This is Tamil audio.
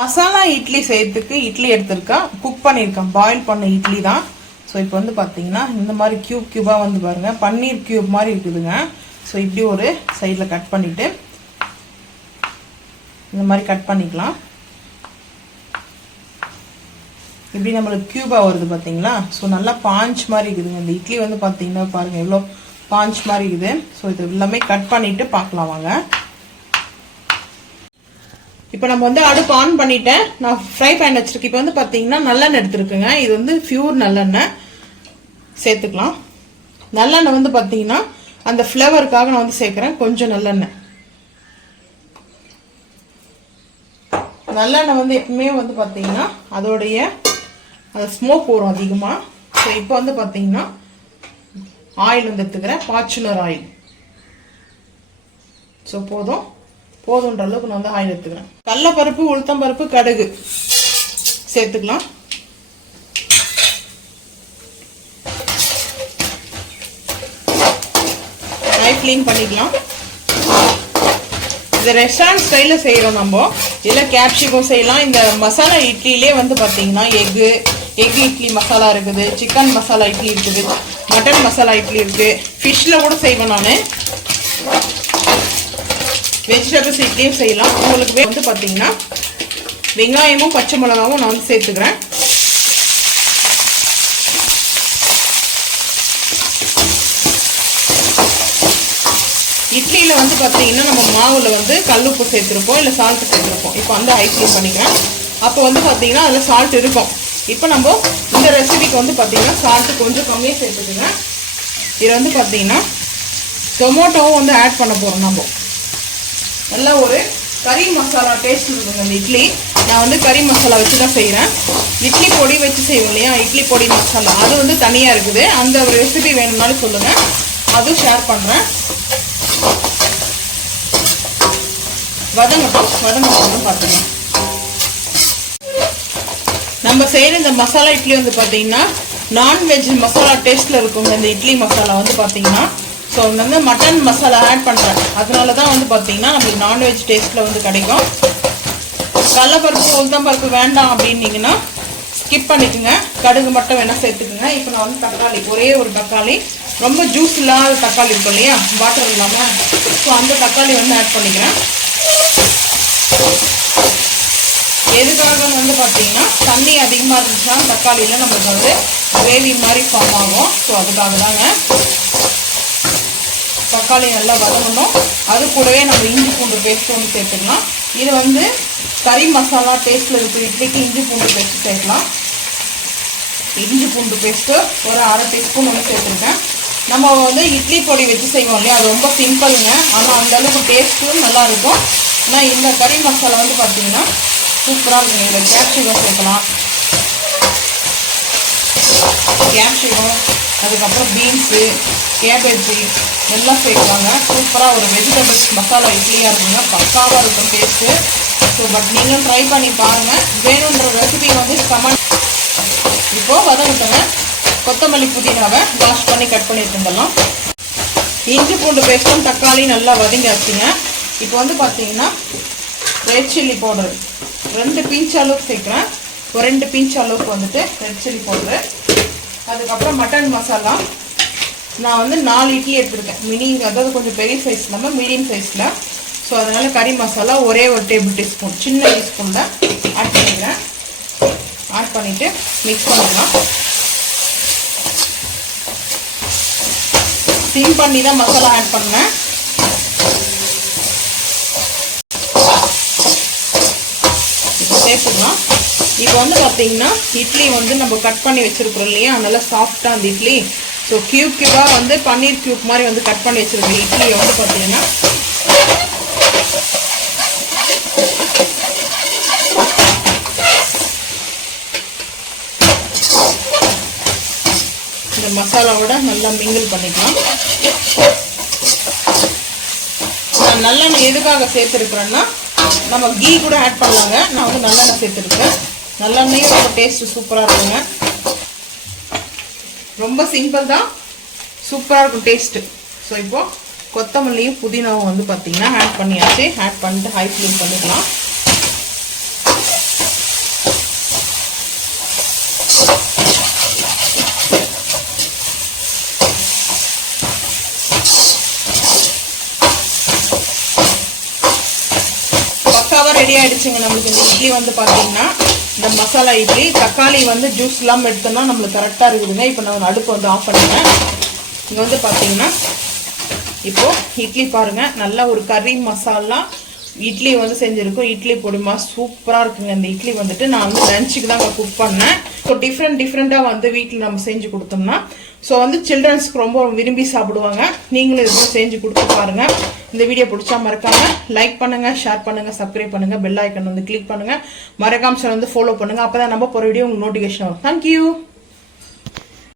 மசாலா இட்லி செய்யறதுக்கு இட்லி எடுத்திருக்கேன், குக் பண்ணியிருக்கேன், பாயில் பண்ண இட்லி தான். ஸோ இப்போ வந்து பார்த்தீங்கன்னா இந்த மாதிரி க்யூபாக வந்து பாருங்கள், பன்னீர் க்யூப் மாதிரி இருக்குதுங்க. ஸோ இப்படி ஒரு சைடில் கட் பண்ணிவிட்டு இந்த மாதிரி கட் பண்ணிக்கலாம். இப்படி நம்மளுக்கு க்யூபாக வருது பார்த்தீங்களா. ஸோ நல்லா பாஞ்ச் மாதிரி இருக்குதுங்க. இந்த இட்லி வந்து பார்த்தீங்கன்னா பாருங்கள் எவ்வளோ பாஞ்ச் மாதிரி இருக்குது. ஸோ இது எல்லாமே கட் பண்ணிவிட்டு பார்க்கலாம் வாங்க. இப்போ நம்ம வந்து அடுப்பு ஆன் பண்ணிட்டேன், நான் ஃப்ரை பேன் வச்சிருக்கேன். இப்போ வந்து பார்த்தீங்கன்னா நல்லெண்ணெய் எடுத்துருக்குங்க. இது வந்து பியூர் நல்லெண்ணெய் சேர்த்துக்கலாம். நல்லெண்ணெய் வந்து பார்த்தீங்கன்னா அந்த ஃப்ளேவருக்காக நான் வந்து சேர்க்குறேன் கொஞ்சம் நல்லெண்ணெய். நல்லெண்ணெய் வந்து எப்பவுமே வந்து பார்த்தீங்கன்னா அதோடைய அந்த ஸ்மோக் வரும் அதிகமாக. ஸோ இப்போ வந்து பார்த்தீங்கன்னா ஆயில் வந்து எடுத்துக்கிறேன், ஃபார்ச்சுனர் ஆயில். ஸோ போதுன்ற அளவுக்கு நான் வந்து ஆயில் எடுத்துக்கிறேன். கடலைப்பருப்பு, உளுத்தம்பருப்பு, கடுகு சேர்த்துக்கலாம். க்ளீன் பண்ணிக்கலாம். இந்த ரெஸ்டாரண்ட் ஸ்டைலில் செய்கிறோம் நம்ம. இதில் கேப்சிகம் செய்யலாம். இந்த மசாலா இட்லியிலே வந்து பார்த்தீங்கன்னா எக் இட்லி மசாலா இருக்குது, சிக்கன் மசாலா இட்லி இருக்குது, மட்டன் மசாலா இட்லி இருக்குது, ஃபிஷ்ஷில் கூட செய்வேன் நான். வெஜிடபிள்ஸ் இட்லியும் செய்யலாம். உங்களுக்கு வந்து பார்த்தீங்கன்னா வெங்காயமும் பச்சை மிளகாவும் நான் வந்து சேர்த்துக்கிறேன். இட்லியில் வந்து பார்த்தீங்கன்னா நம்ம மாவில் வந்து கல்லுப்பு சேர்த்துருப்போம், இல்லை சால்ட்டு சேர்த்துருப்போம். இப்போ வந்து ஹை க்ளீன் பண்ணிக்கிறேன். அப்போ வந்து பார்த்தீங்கன்னா அதில் சால்ட் இருக்கும். இப்போ நம்ம இந்த ரெசிபிக்கு வந்து பார்த்தீங்கன்னா சால்ட்டு கொஞ்சம் கம்மியாக சேர்த்துக்குங்க. இதில் வந்து பார்த்தீங்கன்னா டொமேட்டோவும் வந்து ஆட் பண்ண போகிறோம். நம்ம நல்லா ஒரு கறி மசாலா டேஸ்ட் இருக்குங்க இந்த இட்லி. நான் வந்து கறி மசாலா வச்சு தான் செய்கிறேன். இட்லி பொடி வச்சு செய்வோம் இல்லையா, இட்லி பொடி மசாலா, அது வந்து தனியாக இருக்குது. அந்த ஒரு ரெசிபி வேணும்னாலும் சொல்லுங்கள், அதுவும் ஷேர் பண்ணுறேன். வதங்கட்டும் பார்த்துங்க. நம்ம செய்கிற இந்த மசாலா இட்லி வந்து பார்த்தீங்கன்னா நான்வெஜ் மசாலா டேஸ்ட்டில் இருக்குங்க இந்த இட்லி மசாலா வந்து பார்த்தீங்கன்னா. ஸோ வந்து மட்டன் மசாலா ஆட் பண்ணுறேன், அதனால தான் வந்து பார்த்தீங்கன்னா நம்மளுக்கு நான்வெஜ் டேஸ்ட்டில் வந்து கிடைக்கும். கடலைப்பருப்பு, உளுத்தம்பருப்பு வேண்டாம் அப்படின்னீங்கன்னா ஸ்கிப் பண்ணிக்கோங்க, கடுகு மட்டும் வேணால் சேர்த்துக்குங்க. இப்போ நான் வந்து தக்காளி, ஒரே ஒரு தக்காளி, ரொம்ப ஜூஸ் இல்லாத தக்காளி இருக்கும் இல்லையா, வாட்டர் இல்லாமல், ஸோ அந்த தக்காளி வந்து ஆட் பண்ணிக்கிறேன். எதுக்காக வந்து பார்த்தீங்கன்னா தண்ணி அதிகமாக இருந்துச்சுன்னா தக்காளியில் நம்மளுக்கு வந்து கிரேவி மாதிரி ஃபார்ம் ஆகும். ஸோ அதுக்காக தாங்க. தக்காளி நல்லா வதங்கணும். அது கூடவே நம்ம இஞ்சி பூண்டு பேஸ்ட்டு வந்து சேர்த்துக்கலாம். இது வந்து கறி மசாலா டேஸ்ட்டில் இருக்குது இட்லிக்கு. இஞ்சி பூண்டு பேஸ்ட்டு சேர்க்கலாம். இஞ்சி பூண்டு பேஸ்ட்டு ஒரு அரை டீஸ்பூன் வந்து சேர்த்துருக்கேன். நம்ம வந்து இட்லி பொடி வச்சு செய்வோம் இல்லையா, அது ரொம்ப சிம்பிளுங்க. ஆனால் அந்தளவுக்கு டேஸ்ட்டும் நல்லாயிருக்கும். ஆனால் இந்த கறி மசாலா வந்து பார்த்தீங்கன்னா சூப்பராக இருக்கும். இதில் கேப்சிகம் சேர்க்கலாம், கேப்சிகம், அதுக்கப்புறம் பீன்ஸு, கேபேஜி எல்லாம் சேர்க்குவாங்க. சூப்பராக ஒரு வெஜிடபிள்ஸ் மசாலா இட்லியாக இருக்குங்க, பக்காவாக இருக்கும் டேஸ்ட்டு. ஸோ பட் நீங்களும் ட்ரை பண்ணி பாருங்கள். வேணுன்ற ரெசிபி வந்து கமெண்ட். இப்போது வதங்கிட்டோங்க. கொத்தமல்லி புதினாவை வாஷ் பண்ணி கட் பண்ணி எடுத்துக்கலாம். இஞ்சி பூண்டு பேஸ்ட்டும் தக்காளி நல்லா வதங்கியாச்சுங்க. இப்போ வந்து பார்த்தீங்கன்னா ரெட் சில்லி பவுடர் 2 பிஞ்ச் அளவுக்கு சேர்க்குறேன். ஒரு 2 பிஞ்ச் அளவுக்கு வந்துட்டு ரெட் சில்லி பவுடரு. அதுக்கப்புறம் மட்டன் மசாலா நான் வந்து 4 இட்லி எடுத்துருக்கேன். மினி, அதாவது கொஞ்சம் பெரிய சைஸ் இல்லாமல் மீடியம் சைஸில். ஸோ அதனால் கறி மசாலா ஒரே ஒரு டேபிள் டீஸ்பூன், சின்ன டீஸ்பூனில் ஆட் பண்ணிக்கிறேன். ஆட் பண்ணிவிட்டு மிக்ஸ் பண்ணிக்கலாம். சிம் பண்ணி தான் மசாலா ஆட் பண்ணேன். இப்போ சேர்த்துக்கலாம். இப்போ வந்து பார்த்தீங்கன்னா இட்லி வந்து நம்ம கட் பண்ணி வச்சுருக்கிறோம் இல்லையா, நல்லா சாஃப்டாக அந்த இட்லி. ஸோ க்யூபாக வந்து பன்னீர் க்யூப் மாதிரி வந்து கட் பண்ணி வச்சுருக்கோம் இட்லியை வந்து பார்த்தீங்கன்னா இந்த மசாலாவோட நல்லா மிங்கிள் பண்ணிக்கலாம். நான் நல்லெண்ணெய் எதுக்காக சேர்த்துருக்குறேன்னா, நம்ம கீ கூட ஆட் பண்ணலாங்க. நான் வந்து நல்லெண்ணெய் சேர்த்துருக்கேன். நல்லெண்ணெயும் ரொம்ப டேஸ்ட்டு சூப்பராக இருக்குங்க. ரொம்ப சிம்பிள் தான், சூப்பராக இருக்கும் டேஸ்ட்டு. ஸோ இப்போது கொத்தமல்லியும் புதினாவும் வந்து பார்த்தீங்கன்னா ஆட் பண்ணியாச்சு. ஆட் பண்ணிட்டு ஹை ஃப்ளேம் பண்ணிக்கலாம். ரெடி ஆகிடுச்சுங்க நம்மளுக்கு இந்த இட்லி வந்து பார்த்தீங்கன்னா இந்த மசாலா இட்லி. தக்காளி வந்து ஜூஸ் இல்லாமல் எடுத்தோம்னா நம்மளுக்கு கரெக்டாக இருக்குதுங்க. இப்போ நான் அடுப்பு வந்து ஆஃப் பண்ணிட்டேன். இங்கே வந்து பார்த்தீங்கன்னா இப்போது இட்லி பாருங்கள், நல்ல ஒரு கறி மசாலா இட்லி வந்து செஞ்சுருக்கோம். இட்லி பொடிமா சூப்பராக இருக்குங்க. இந்த இட்லி வந்துட்டு நான் வந்து லஞ்சுக்கு தான் குக் பண்ணேன். ஸோ டிஃப்ரெண்ட்டாக வந்து வீட்டில் நம்ம செஞ்சு கொடுத்தோம்னா ஸோ வந்து சில்ட்ரன்ஸ்க்கு ரொம்ப விரும்பி சாப்பிடுவாங்க. நீங்களும் இதுவும் செஞ்சு கொடுத்து பாருங்கள். இந்த வீடியோ பிடிச்சா மறக்காம லைக் பண்ணுங்கள், ஷேர் பண்ணுங்கள், சப்ஸ்கிரைப் பண்ணுங்கள், பெல் ஐக்கன் வந்து கிளிக் பண்ணுங்கள், மறக்காம வந்து ஃபாலோ பண்ணுங்கள். அப்போ தான் நம்ம போகிற வீடியோ உங்களுக்கு நோட்டிஃபிகேஷன் வரும். தேங்க்யூ.